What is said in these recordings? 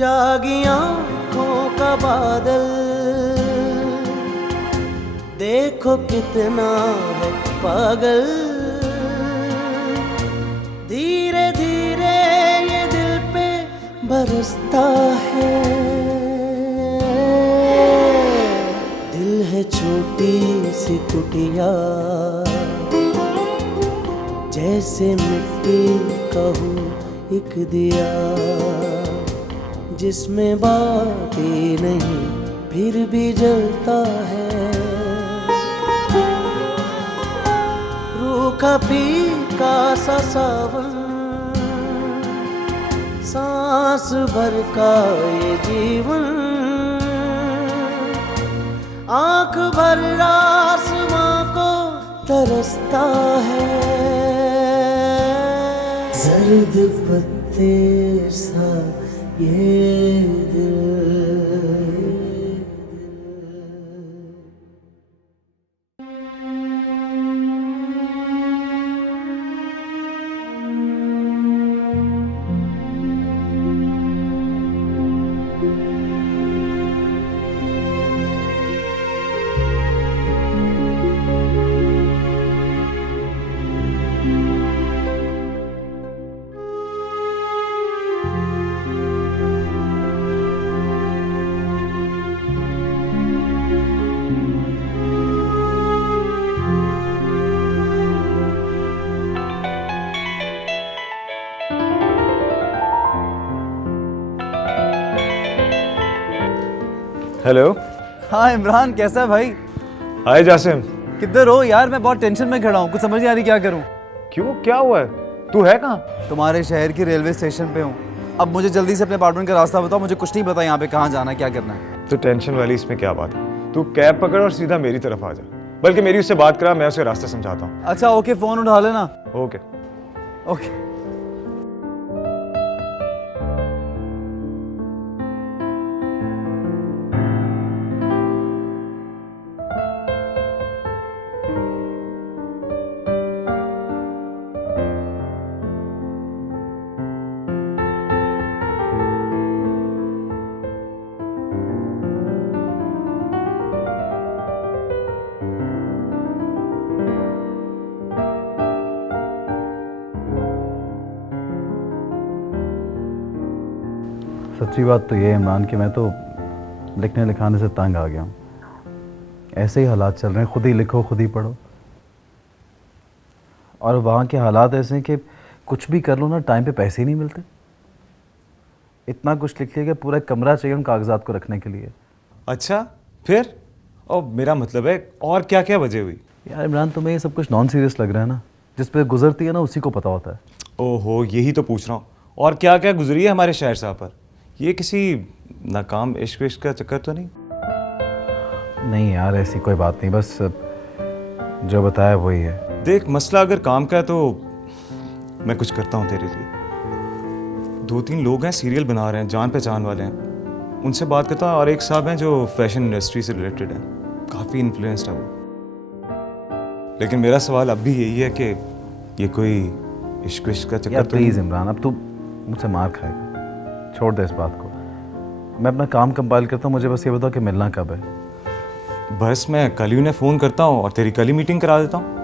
जागी आँखों का बादल, देखो कितना है पागल। धीरे धीरे ये दिल पे बरसता है। दिल है छोटी सी कुटिया, जैसे मिट्टी का हूँ एक दिया, जिसमें बातें नहीं फिर भी जलता है। रूखा फीका सा सावन, सांस भर का ये जीवन, आंख भर आसमां को तरसता है। जर्द पत्ते सा ये दिल। हेलो। हाँ इमरान, कैसा है भाई? हाय जासिम। किधर हो यार? मैं बहुत टेंशन में खड़ा हूँ, कुछ समझ नहीं आ रही क्या करूँ। क्यों, क्या हुआ है? तू है कहाँ? तुम्हारे शहर की रेलवे स्टेशन पे हूँ। अब मुझे जल्दी से अपने अपार्टमेंट का रास्ता बताओ, मुझे कुछ नहीं पता यहाँ पे कहाँ जाना है, क्या करना है। तो टेंशन वाली इसमें क्या बात है? तू कैब पकड़ और सीधा मेरी तरफ आ जा, बल्कि मेरी उससे बात करा, मैं उसे रास्ता समझाता हूँ। अच्छा ओके, फोन उठा लेना। Okay okay. सच्ची बात तो ये है इमरान कि मैं तो लिखने लिखाने से तंग आ गया हूँ। ऐसे ही हालात चल रहे हैं, खुद ही लिखो खुद ही पढ़ो, और वहाँ के हालात ऐसे हैं कि कुछ भी कर लो ना, टाइम पे पैसे ही नहीं मिलते। इतना कुछ लिख लिया कि पूरा कमरा चाहिए उन कागजात को रखने के लिए। अच्छा फिर? और मेरा मतलब है और क्या क्या वजह हुई? यार इमरान, तुम्हें ये सब कुछ नॉन सीरियस लग रहा है ना? जिस पे गुजरती है ना उसी को पता होता है। ओहो, यही तो पूछ रहा हूँ, और क्या क्या गुजरी है हमारे शहर साहब पर? ये किसी नाकाम इश्क विश्क का चक्कर तो नहीं? नहीं यार, ऐसी कोई बात नहीं, बस जो बताया वही है। देख, मसला अगर काम का है तो मैं कुछ करता हूँ तेरे लिए। 2-3 लोग हैं, सीरियल बना रहे हैं, जान पहचान वाले हैं, उनसे बात करता हूँ। और एक साहब हैं जो फैशन इंडस्ट्री से रिलेटेड हैं, काफ़ी इन्फ्लुएंस्ड है वो। लेकिन मेरा सवाल अब भी यही है कि ये कोई इश्क विश्क का चक्कर तो? प्लीज़ इमरान, अब तू मुझसे मार खाएगा, छोड़ दे इस बात को। मैं अपना काम कंपाइल करता हूँ, मुझे बस ये बताओ कि मिलना कब है? बस मैं कल ही उन्हें फ़ोन करता हूँ और तेरी कल ही मीटिंग करा देता हूँ।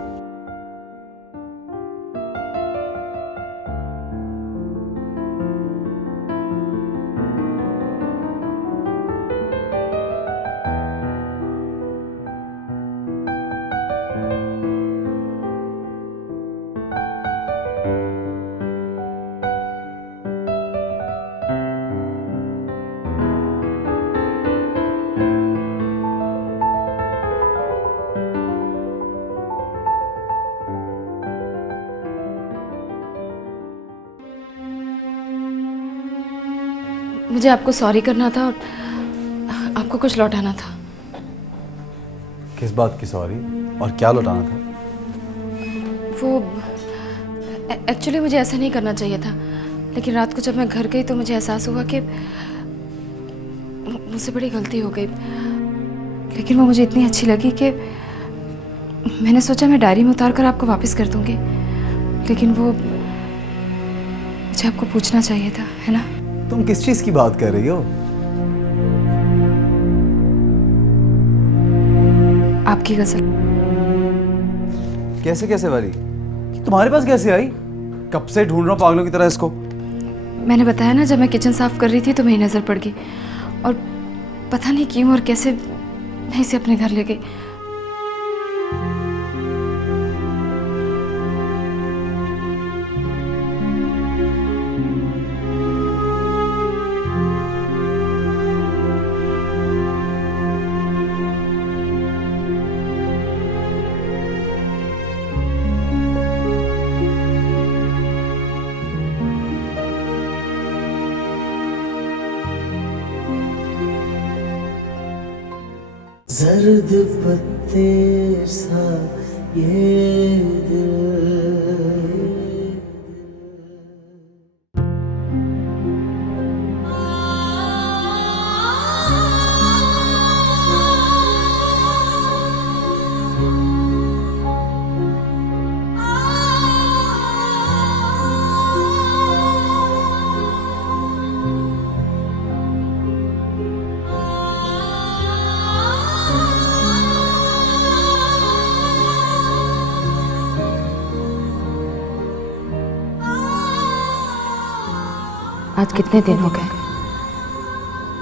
मुझे आपको सॉरी करना था और आपको कुछ लौटाना था। किस बात की सॉरी और क्या लौटाना था? वो एक्चुअली मुझे ऐसा नहीं करना चाहिए था, लेकिन रात को जब मैं घर गई तो मुझे एहसास हुआ कि मुझसे बड़ी गलती हो गई। लेकिन वो मुझे इतनी अच्छी लगी कि मैंने सोचा मैं डायरी में उतार कर आपको वापस कर दूंगी, लेकिन वो मुझे आपको पूछना चाहिए था, है ना? तुम किस चीज की बात कर रही हो? आपकी गजल। कैसे कैसे वाली? कि तुम्हारे पास कैसे आई? कब से ढूंढ रहा हूँ पागलों की तरह इसको। मैंने बताया ना, जब मैं किचन साफ कर रही थी तो मेरी नज़र पड़ गई और पता नहीं क्यों और कैसे मैं इसे अपने घर ले गई। जर्द पत्ते सा ये दिल। आज कितने दिन हो गए,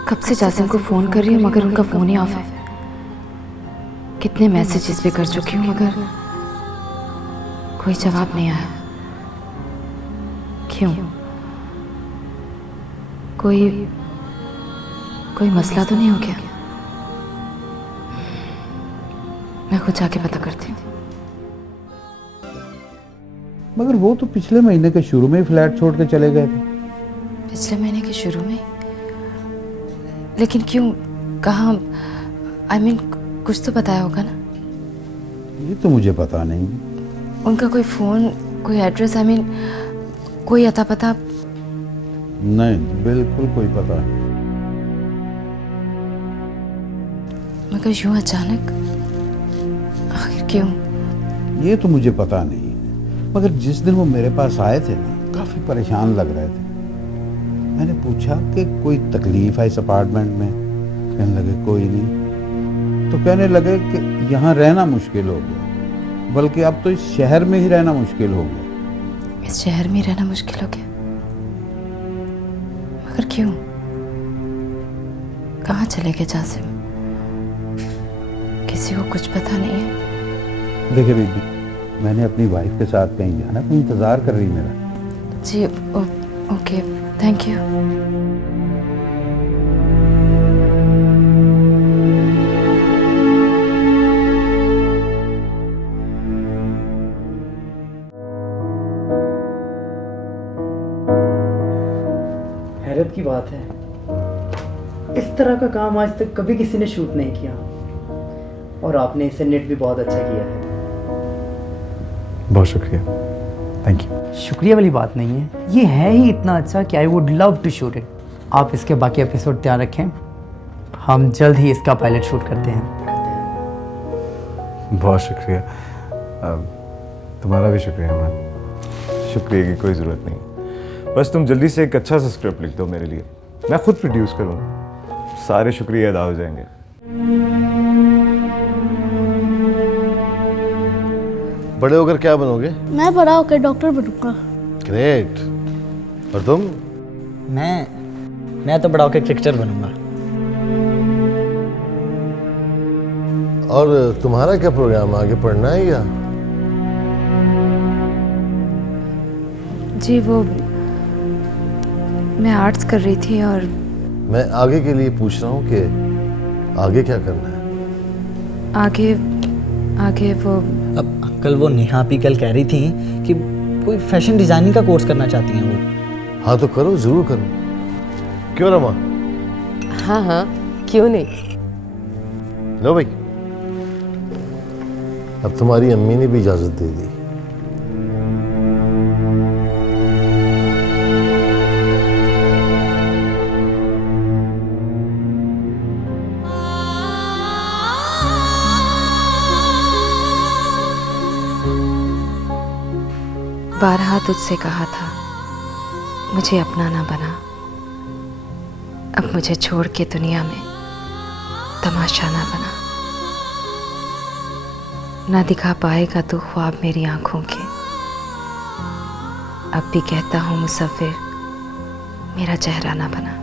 कब से जासिम को फ़ोन कर रही हूँ मगर उनका फ़ोन ही ऑफ है। कितने मैसेजेस भी कर चुकी हूँ मगर कोई जवाब नहीं आया। क्यों? कोई मसला तो नहीं हो गया? मैं खुद जाके पता करती हूँ। मगर वो तो पिछले महीने के शुरू में ही फ्लैट छोड़ के चले गए थे। पिछले महीने के शुरू में? लेकिन क्यों, कहाँ? I mean, कुछ तो बताया होगा ना? ये तो मुझे पता नहीं। उनका कोई फ़ोन, कोई एड्रेस, I mean, कोई अता पता? नहीं, बिल्कुल कोई पता नहीं। मगर यूं अचानक, आखिर क्यों? ये तो मुझे पता नहीं, मगर जिस दिन वो मेरे पास आए थे ना, काफी परेशान लग रहे थे। मैंने पूछा कि कोई तकलीफ है इस अपार्टमेंट में? कहने लगे कोई नहीं। तो कहने लगे कि यहाँ रहना मुश्किल हो गया, बल्कि अब तो इस शहर में ही रहना मुश्किल हो गया। इस शहर में रहना मुश्किल हो गया? मगर क्यों? कहाँ चले गए जासिम? किसी को कुछ पता नहीं है? देखिए बीबी, मैंने अपनी वाइफ के साथ कहीं जाना, कोई इंतजार कर रही मेरा। जी ओके, थैंक यू। हैरत की बात है, इस तरह का काम आज तक कभी किसी ने शूट नहीं किया, और आपने इसे नेट भी बहुत अच्छा किया है। बहुत शुक्रिया, थैंक यू। शुक्रिया वाली बात नहीं है, ये है ही इतना अच्छा कि I would love to shoot it. आप इसके बाकी एपिसोड तैयार रखें, हम जल्द ही इसका पायलट शूट करते हैं। बहुत शुक्रिया। तुम्हारा भी शुक्रिया अमन। शुक्रिया की कोई ज़रूरत नहीं, बस तुम जल्दी से एक अच्छा सा स्क्रिप्ट लिख दो मेरे लिए, मैं खुद प्रोड्यूस करूँगा। सारे शुक्रिया अदा हो जाएंगे। बड़े होकर क्या बनोगे? मैं बड़ा होकर डॉक्टर बनूंगा। ग्रेट। और तुम? मैं तो बड़ा होकर क्रिकेटर बनूंगा। और तुम्हारा क्या प्रोग्राम, आगे पढ़ना है या? जी वो, मैं आर्ट्स कर रही थी और मैं आगे के लिए पूछ रहा हूँ कि आगे क्या करना है? आगे वो, अब अंकल वो नेहा भी कल कह रही थी कि कोई फैशन डिजाइनिंग का कोर्स करना चाहती हैं वो। हाँ तो करो, जरूर करो। क्यों रमा? हाँ, क्यों नहीं। लो भाई, अब तुम्हारी अम्मी ने भी इजाजत दे दी। बारहा तुझसे कहा था मुझे अपना ना बना, अब मुझे छोड़ के दुनिया में तमाशा ना बना, ना दिखा पाएगा तू ख्वाब मेरी आंखों के। अब भी कहता हूँ मुसव्विर, मेरा चेहरा ना बना।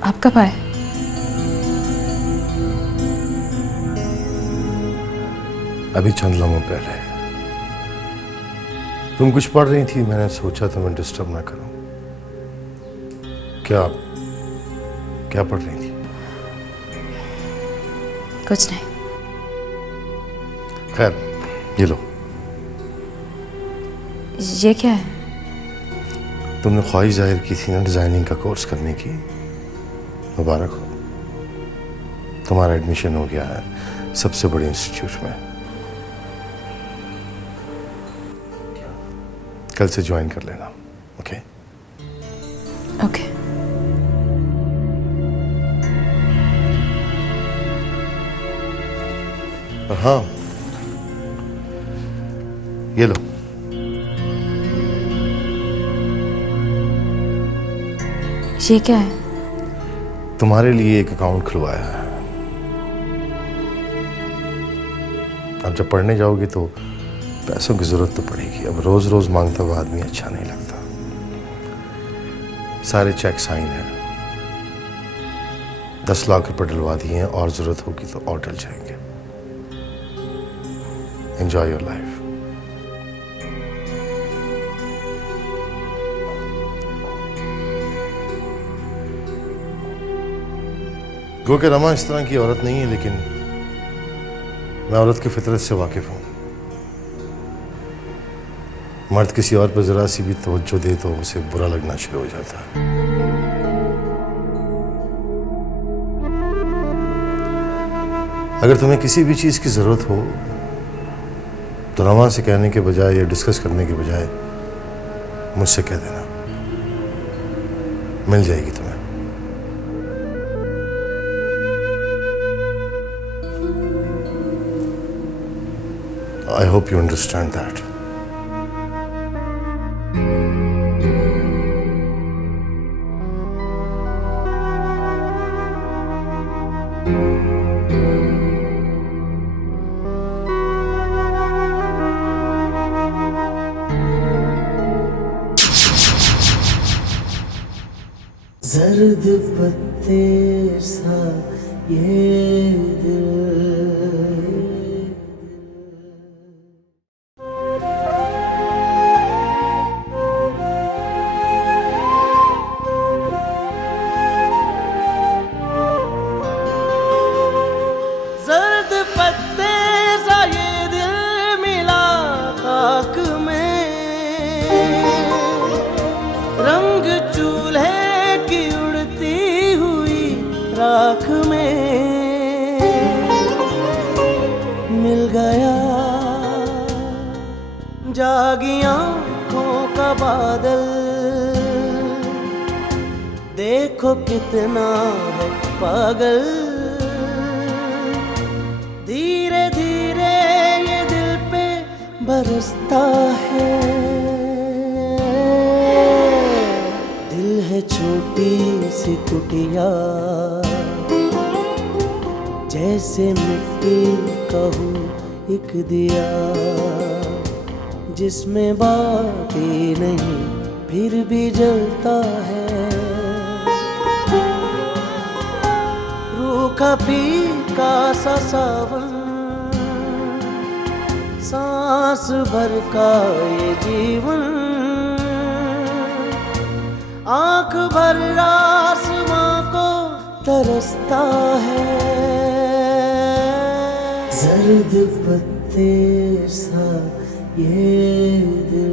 आप कब आए? अभी चंद लम्हों पहले। तुम कुछ पढ़ रही थी, मैंने सोचा तुम्हें डिस्टर्ब ना करूं। क्या पढ़ रही थी? कुछ नहीं। खैर, ये लो। ये क्या है? तुमने ख्वाहिश जाहिर की थी ना डिजाइनिंग का कोर्स करने की, मुबारक हो। तुम्हारा एडमिशन हो गया है सबसे बड़े इंस्टीट्यूट में। कल से ज्वाइन कर लेना, ओके? ओके। और हाँ, ये लो। ये क्या है? तुम्हारे लिए एक अकाउंट खुलवाया है। अब जब पढ़ने जाओगे तो पैसों की जरूरत तो पड़ेगी। अब रोज रोज मांगता हुआ आदमी अच्छा नहीं लगता। सारे चेक साइन हैं। 10 लाख रुपए डलवा दिए हैं, और जरूरत होगी तो और डल जाएंगे। Enjoy your life. गो के रमा इस तरह की औरत नहीं है, लेकिन मैं औरत की फितरत से वाकिफ हूं। मर्द किसी और पर जरा सी भी तवज्जो दे तो उसे बुरा लगना शुरू हो जाता है। अगर तुम्हें किसी भी चीज की जरूरत हो तो रमा से कहने के बजाय या डिस्कस करने के बजाय मुझसे कह देना, मिल जाएगी तुम्हें। I hope you understand that. जर्द पत्ते सा ये दिल, जर्द पत्ते सा ये दिल मिला जागी आंखों का बादल, देखो कितना है पागल। धीरे धीरे ये दिल पे बरसता है। दिल है छोटी सी कुटिया, जैसे मिट्टी का हूँ एक दिया, जिसमें बातें नहीं फिर भी जलता है। रूखा फीका सा सावन, सांस भर का ये जीवन, आंख भर आसमां को तरसता है। जर्द पत्ते सा ये दिल